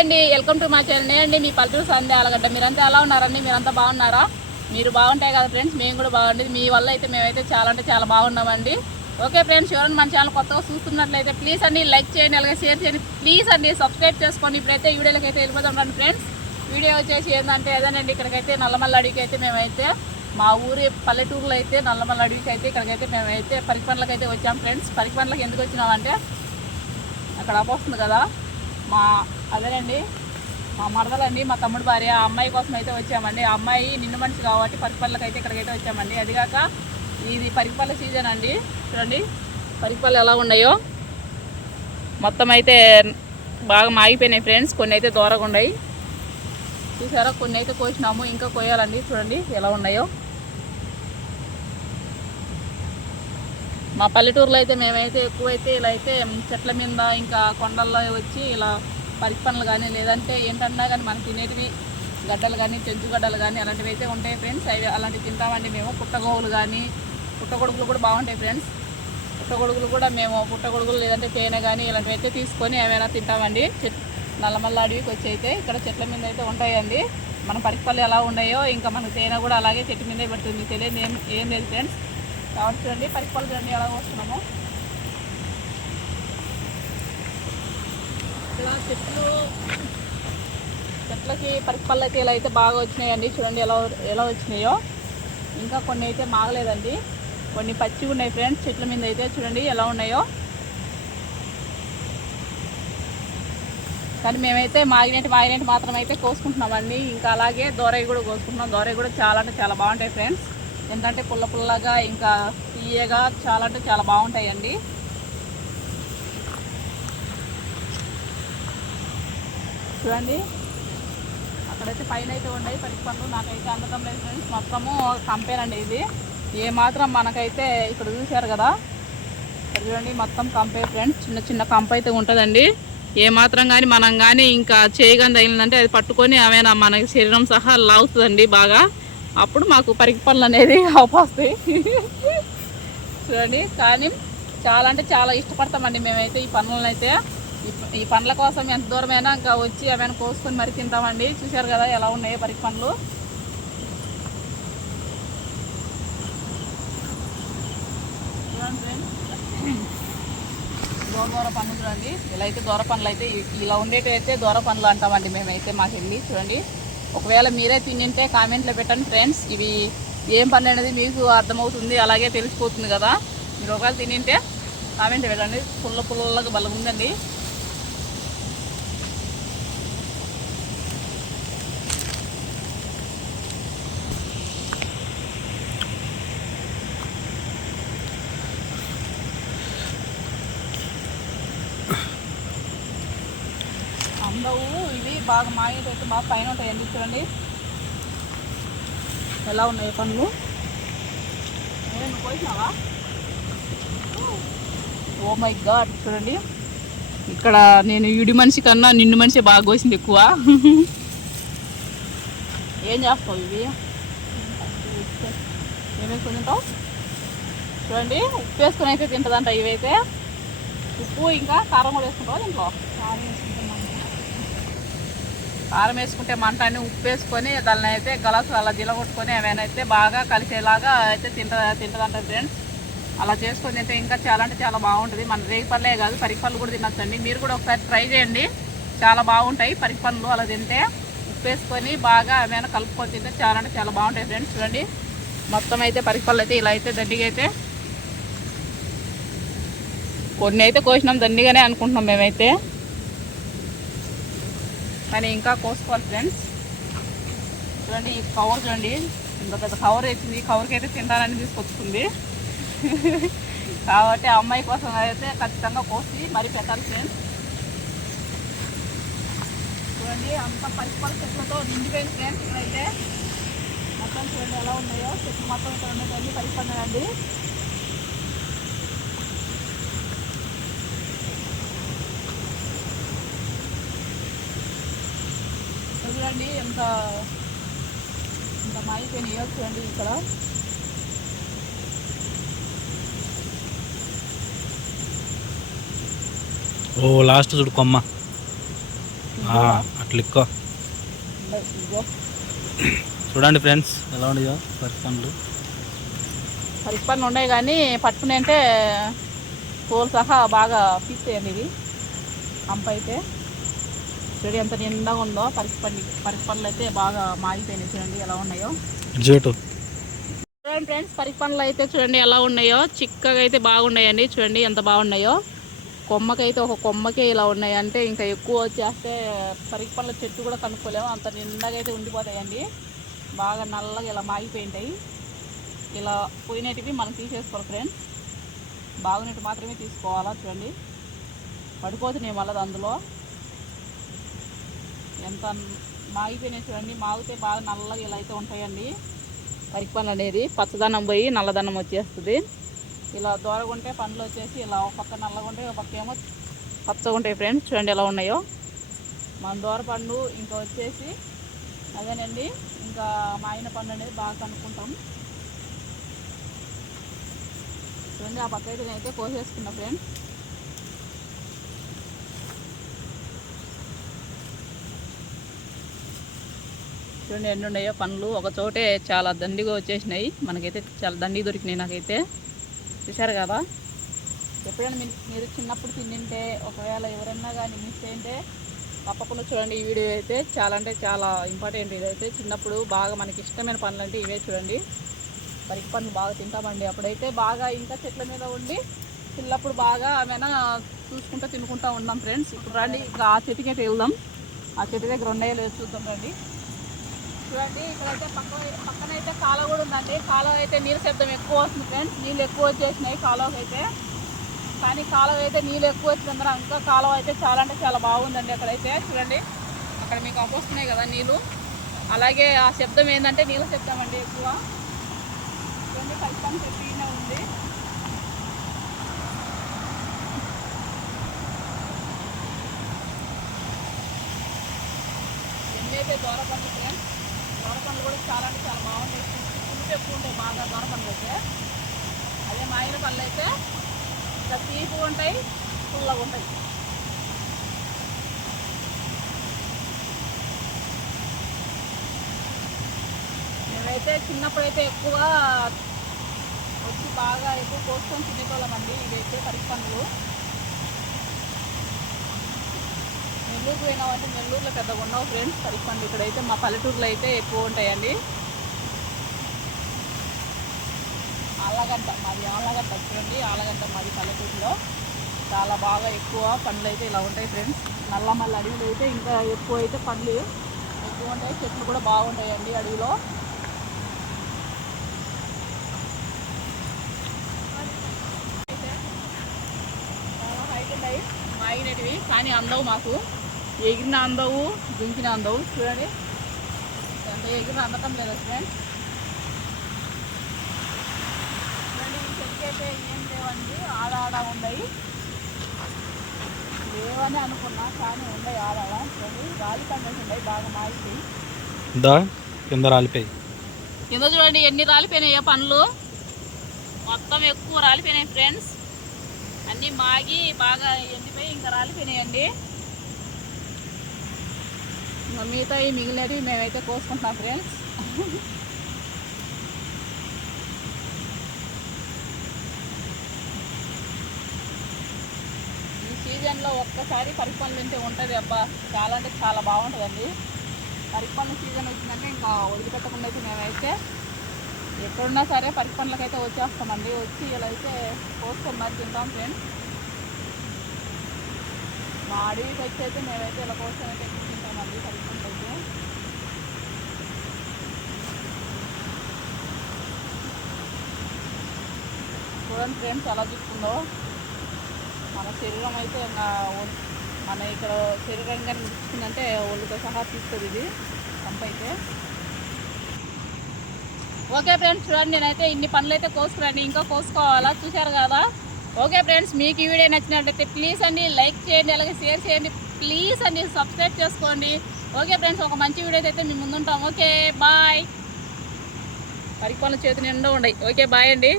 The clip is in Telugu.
అండి వెల్కమ్ టు మా ఛానల్ అండి మీ పల్లెటూరు సందే అలాగడ్డ మీరంతా ఎలా ఉన్నారండి? మీరంతా బాగున్నారా? మీరు బాగుంటాయి కదా ఫ్రెండ్స్ మేము కూడా బాగుండేది. మీ వల్ల అయితే మేమైతే చాలా అంటే చాలా బాగున్నామండి. ఓకే ఫ్రెండ్స్ ఎవరైనా మన ఛానల్ కొత్తగా చూస్తున్నట్లయితే ప్లీజ్ అండి లైక్ చేయండి అలాగే షేర్ చేయండి. ప్లీజ్ అండి సబ్స్క్రైబ్ చేసుకోండి. ఇప్పుడైతే ఈ వీడియోలకి అయితే వెళ్ళిపోతాం రండి ఫ్రెండ్స్ వీడియో వచ్చేసి ఏంటంటే అదేనండి ఇక్కడికైతే నల్లమల్ల అడవికి అయితే మేమైతే మా ఊరి పల్లెటూరులో అయితే నల్లమల్ల అడవికి అయితే ఇక్కడికైతే మేమైతే పరిపండ్లకి అయితే వచ్చాం ఫ్రెండ్స్ పరిపండ్లకి ఎందుకు వచ్చినామంటే అక్కడ అపోస్తుంది కదా. మా అదేనండి. మా మరదలండి మా తమ్ముడు భార్య ఆ అమ్మాయి కోసం అయితే వచ్చామండి. ఆ అమ్మాయి నిన్ను మనిషి కాబట్టి పరిపాలకి అయితే ఇక్కడికైతే వచ్చామండి. అది కాక ఇది పరిపాల సీజన్ అండి. చూడండి పరిపాలు ఎలా ఉన్నాయో. మొత్తం అయితే బాగా మాగిపోయినాయి ఫ్రెండ్స్ కొన్ని అయితే దూరంగా ఉన్నాయి. చూసారా? కొన్ని అయితే కోసినాము. ఇంకా కోయాలండి చూడండి ఎలా ఉన్నాయో. మా పల్లెటూరులో అయితే మేమైతే ఎక్కువైతే ఇలా అయితే చెట్ల మీద ఇంకా కొండల్లో వచ్చి ఇలా పరికి పనులు కానీ లేదంటే ఏంటన్నా కానీ మనం తినేటివి గడ్డలు కానీ చెంచు గడ్డలు కానీ అలాంటివి అయితే ఉంటాయి ఫ్రెండ్స్. అవి అలాంటివి తింటామండి మేము. పుట్టగోవులు కానీ పుట్టగొడుగులు కూడా బాగుంటాయి ఫ్రెండ్స్. పుట్టగొడుగులు కూడా మేము పుట్టగొడుగులు లేదంటే తేనె కానీ ఇలాంటివి అయితే తీసుకొని ఏమైనా తింటామండి. చెట్ నల్లమల్ల అడవికి వచ్చి అయితే ఇక్కడ చెట్ల మీద అయితే ఉంటాయండి. మన పరిపళ్ళు ఎలా ఉన్నాయో ఇంకా మనకు తేనె కూడా అలాగే చెట్టు మీదే పెడుతుంది. తెలియదు ఏం ఏం లేదు ఫ్రెండ్స్. కాబట్టి చూడండి పరిపళ్ళు చూడండి ఎలా వస్తున్నాము ఇలా చెట్లు చెట్లకి పరిపళ్ళు అయితే ఇలా అయితే బాగా వచ్చినాయండి. చూడండి ఎలా ఎలా వచ్చినాయో. ఇంకా కొన్ని అయితే మాగలేదండి. కొన్ని పచ్చిగా ఉన్నాయి ఫ్రెండ్స్ చెట్ల మీద అయితే చూడండి ఎలా ఉన్నాయో. కానీ మేమైతే మాగినట్టు మాగినట్టు మాత్రం అయితే కోసుకుంటున్నామండి. ఇంకా అలాగే దోరై కూడా కోసుకుంటున్నాం. దోరై కూడా చాలా అంటే చాలా బాగుంటాయి ఫ్రెండ్స్. ఏంటంటే పుల్ల పుల్లగా ఇంకా తీయగా చాలా అంటే చాలా బాగుంటాయండి. చూడండి. అక్కడైతే పైన అయితే ఉన్నాయి పరికి పనులు నాకైతే అందడం లేదు ఫ్రెండ్స్. మొత్తము కంపేర్ అండి ఇది. ఏ మాత్రం మనకైతే ఇక్కడ చూశారు కదా? చూడండి మొత్తం కంపే ఫ్రెండ్స్. చిన్న చిన్న కంప అయితే ఉంటుందండి. ఏ మాత్రం కానీ మనం కానీ ఇంకా చేయగాని తగిలిందంటే అది పట్టుకొని ఏమైనా మన శరీరం సహా లాగుతుందండి బాగా. అప్పుడు మాకు పరికి పనులు అనేది అవపోస్తాయి చూడండి కానీ చాలా అంటే చాలా ఇష్టపడతామండి మేమైతే ఈ పనులను అయితే ఈ పండ్ల కోసం ఎంత దూరమైనా ఇంకా వచ్చి ఏమైనా కోసుకొని మరి తింటామండి. చూశారు కదా ఎలా ఉన్నాయి పరికి పండ్లు. చూడండి. దూర దూర పనులు చూడండి. ఇలా అయితే దూర పనులు అయితే ఇలా ఉండేటివి అయితే దూర పనులు అంటామండి మేమైతే మాకు వెళ్ళి చూడండి. ఒకవేళ మీరే తినింటే కామెంట్లో పెట్టండి ఫ్రెండ్స్. ఇవి ఏం పని అనేది మీకు అర్థమవుతుంది అలాగే తెలిసిపోతుంది కదా. మీరు ఒకవేళ తినింటే కామెంట్ పెట్టండి. పుల్ల పుల్లగా బలం ఉందండి. అందవు బాగా మాగేటైతే బాగా పైన ఉంటాయండి చూడండి. ఎలా ఉన్నాయి పండ్లు? నువ్వు పోసినావా ఓ మై గాడ్ చూడండి. ఇక్కడ నేను ఇడి మనిషి కన్నా నిన్ను మనిషి బాగా కోసింది ఎక్కువ. ఏం చేస్తావు ఇవి? ఏమేసుకుని తింటావు చూడండి. ఉప్పు వేసుకుని అయితే తింటుందంట ఇవైతే. ఉప్పు ఇంకా కారం కూడా వేసుకుంటావు దీంట్లో? కారం వేసుకుంటే మంట అన్ని ఉప్పు వేసుకొని దాన్ని అయితే గలాసు అలా జిలగొట్టుకొని ఏమైనా అయితే బాగా కలిసేలాగా అయితే తింట తింటుందంట ఫ్రెండ్స్ అలా చేసుకొని తింటే ఇంకా చాలా అంటే చాలా బాగుంటుంది. మన రేగి పళ్ళే కాదు పరికి కూడా తినొచ్చండి. మీరు కూడా ఒకసారి ట్రై చేయండి. చాలా బాగుంటాయి పరికి అలా తింటే. ఉప్పు వేసుకొని బాగా ఏమైనా కలుపుకొని తింటే చాలా అంటే చాలా బాగుంటాయి ఫ్రెండ్స్ చూడండి. మొత్తం అయితే పరికి అయితే ఇలా అయితే దండిగా అయితే. కొన్ని అయితే కోసినాం దండిగానే అనుకుంటున్నాం మేమైతే. కానీ ఇంకా కోసుకోవాలి ఫ్రెండ్స్ చూడండి ఈ కవర్ చూడండి. ఇంత పెద్ద కవర్ వేసింది ఈ కవర్కి అయితే తింటానని తీసుకొచ్చుకుంది. కాబట్టి ఆ అమ్మాయి కోసం అయితే ఖచ్చితంగా కోసి మరీ పెట్టాలి ఫ్రెండ్స్ చూడండి అంత పరిపాల చెట్లతో నిండిపోయింది ఫ్రెండ్స్ ఇక్కడైతే. మొత్తం చూడండి ఎలా ఉన్నాయో. చెట్లు మొత్తం ఇక్కడ ఉండేవన్నీ పరిపాలనండి చూడండి ఎంత ఎంత మాయిపోయినాయో చూడండి ఇక్కడ. ఓ లాస్ట్ చూడు కొమ్మ. అట్లా ఎక్కువ. ఇదిగో. చూడండి ఫ్రెండ్స్ ఎలా ఉన్నాయో పరికి పండ్లు. పరికి పనులు ఉన్నాయి కానీ పట్టుకుని అంటే తోలు సహా బాగా పీసేయండి ఇది అంప చూడండి ఎంత నిండాగా ఉందో పరికి పండి పరికి పండ్లు అయితే బాగా మాగిపోయినాయి చూడండి ఎలా ఉన్నాయో. జోటు చూడండి ఫ్రెండ్స్ పరికి పండ్లు అయితే చూడండి ఎలా ఉన్నాయో. చిక్కగా అయితే బాగున్నాయండి చూడండి ఎంత బాగున్నాయో. కొమ్మకైతే ఒక కొమ్మకే ఇలా ఉన్నాయి. అంటే ఇంకా ఎక్కువ వచ్చేస్తే పరికి పండ్ల చెట్టు కూడా కనుక్కోలేము. అంత నిండగా అయితే ఉండిపోతాయండి. బాగా నల్లగా ఇలా మాగిపోయింటాయి. ఇలా పోయినటివి మనం తీసేసుకోవాలి ఫ్రెండ్స్. బాగున్నట్టు మాత్రమే తీసుకోవాలా చూడండి. పడిపోతున్నాయి మళ్ళీ అందులో. ఎంత మాగిపోయినాయి చూడండి. మాగితే బాగా నల్లగా ఇలా అయితే ఉంటాయండి. పరికి పండ్లు అనేది పచ్చదనం పోయి నల్లదనం వచ్చేస్తుంది. ఇలా దూరగుంటే పండ్లు వచ్చేసి ఇలా ఒక పక్క నల్లగా ఒక పక్క ఏమో పచ్చగా ఉంటాయి ఫ్రెండ్స్. చూడండి ఎలా ఉన్నాయో. మన దూర పండు ఇంకా వచ్చేసి అదేనండి. ఇంకా మాయిన పండు అనేది బాగా కనుక్కుంటాం. చూడండి ఆ పక్క అయితే నేనైతే కోసేసుకున్నా ఫ్రెండ్స్. చూడండి ఎన్ని ఉన్నాయో పండ్లు ఒక చోటే చాలా దండిగా వచ్చేసినాయి. మనకైతే చాలా దండిగా దొరికినాయి నాకైతే. చూసారు కదా? ఎప్పుడైనా మీరు మీరు చిన్నప్పుడు తిండింటే ఒకవేళ ఎవరన్నా కానీ మిస్ అయింటే తప్పకుండా చూడండి. ఈ వీడియో అయితే చాలా అంటే చాలా ఇంపార్టెంట్. ఇదైతే చిన్నప్పుడు బాగా మనకి ఇష్టమైన పనులు అంటే ఇవే చూడండి. పరికి పండ్లు బాగా తింటామండి. అప్పుడైతే బాగా ఇంకా చెట్ల మీద ఉండి చిన్నప్పుడు బాగా ఏమైనా చూసుకుంటూ తినుకుంటూ ఉన్నాం ఫ్రెండ్స్. ఇప్పుడు రండి ఇంకా ఆ చెట్టుకి అయితే వెళ్దాం. ఆ చెట్టు దగ్గర ఉన్నాయో లేదో చూద్దాం రండి. చూడండి ఇక్కడైతే పక్క పక్కన అయితే కాలువ కూడా ఉందండి. కాలువ అయితే నీరు శబ్దం ఎక్కువ వస్తుంది ఫ్రెండ్స్ నీళ్ళు ఎక్కువ వచ్చేసినాయి కాలువకి అయితే కానీ కాలువ అయితే నీళ్ళు ఎక్కువ వచ్చినందున ఇంకా కాలువ అయితే చాలా అంటే చాలా బాగుందండి అక్కడైతే. చూడండి అక్కడ మీకు అప్పొస్తున్నాయి కదా నీళ్ళు. అలాగే ఆ శబ్దం ఏంటంటే నీళ్ళ శబ్దం అండి ఎక్కువ. చూడండి పైపం చెప్పినే ఉంది. ఎన్నైతే దూరం దూర పండ్లు కూడా చాలా అంటే చాలా బాగుంటాయి. పులుపు ఎక్కువ ఉంటాయి బాగా దూర పండ్లు అయితే. అదే మాయిన పళ్ళు అయితే ఇంకా తీపి ఉంటాయి పుల్లగా ఉంటాయి. మేమైతే చిన్నప్పుడైతే ఎక్కువ వచ్చి బాగా ఎక్కువ కోసుకొని తినేటోళ్ళమండి ఇవైతే పరికి పండ్లు నెల్లూరు పోయినామంటే నెల్లూరులో పెద్దగా ఉండవు ఫ్రెండ్స్ పరికి పండ్లు ఇక్కడైతే మా పల్లెటూరులో అయితే ఎక్కువ ఉంటాయండి. ఆలగడ్డ మాది ఆలగడ్డ చూడండి. ఆలగడ్డ మాది పల్లెటూరులో. చాలా బాగా ఎక్కువ పండ్లు అయితే ఇలా ఉంటాయి ఫ్రెండ్స్ నల్లమల్ల అడవిలో అయితే ఇంకా ఎక్కువ అయితే పండ్లు ఎక్కువ ఉంటాయి. చెట్లు కూడా బాగుంటాయండి అడవిలో. అయితే చాలా హైట్ ఉన్నాయి. మాగినటివి కానీ అందవు మాకు. ఎగిరిన అందవు దుంకిన అందవు చూడండి. ఎంత ఎగిరిన అందటం లేదు ఫ్రెండ్స్ చూడండి ఈ అయితే ఏం లేవండి. ఆడ ఆడ ఉన్నాయి లేవని అనుకున్నా కానీ ఉన్నాయి ఆడ ఆడ. చూడండి గాలి పండేసి ఉన్నాయి బాగా మాగిపోయి దా కింద రాలిపోయి. కింద చూడండి ఎన్ని రాలిపోయినాయో పండ్లు? మొత్తం ఎక్కువ రాలిపోయినాయి ఫ్రెండ్స్ అన్నీ మాగి బాగా ఎండిపోయి ఇంకా రాలిపోయినాయండి. మిగతా ఈ మిగిలినవి మేమైతే కోసుకుంటున్నాం ఫ్రెండ్స్. ఈ సీజన్లో ఒక్కసారి పరిపాలన తింటే ఉంటుంది అబ్బా. చాలా అంటే చాలా బాగుంటుందండి. పరిపాలన సీజన్ వచ్చిందంటే ఇంకా వదిలిపెట్టకుండా అయితే మేమైతే ఎక్కడున్నా సరే పరిపాలనకి అయితే వచ్చేస్తామండి. వచ్చి ఇలా అయితే కోసుకొని మరి తింటాం ఫ్రెండ్స్. మా అడవికి వచ్చి అయితే మేమైతే ఇలా కోసుకొని అయితే చూడండి ఫ్రెండ్స్ ఎలా చూస్తుందో మన శరీరం అయితే ఇంకా మన ఇక్కడ శరీరం కానీ ముడుచుకుందంటే ఒళ్ళుతో సహా తీస్తుంది ఇది పంప అయితే ఓకే ఫ్రెండ్స్ చూడండి నేనైతే ఇన్ని పనులు అయితే కోసుకురండి ఇంకా కోసుకోవాలా? చూశారు కదా? ఓకే ఫ్రెండ్స్ మీకు ఈ వీడియో నచ్చినట్లయితే ప్లీజ్ అండి లైక్ చేయండి అలాగే షేర్ చేయండి. ప్లీజ్ అండి సబ్స్క్రైబ్ చేసుకోండి. ఓకే ఫ్రెండ్స్ ఒక మంచి వీడియో అయితే మేము ముందుంటాం. Okay bye. పరిపాలన చేతి నిండా ఉండయి. ఓకే బాయ్ అండి.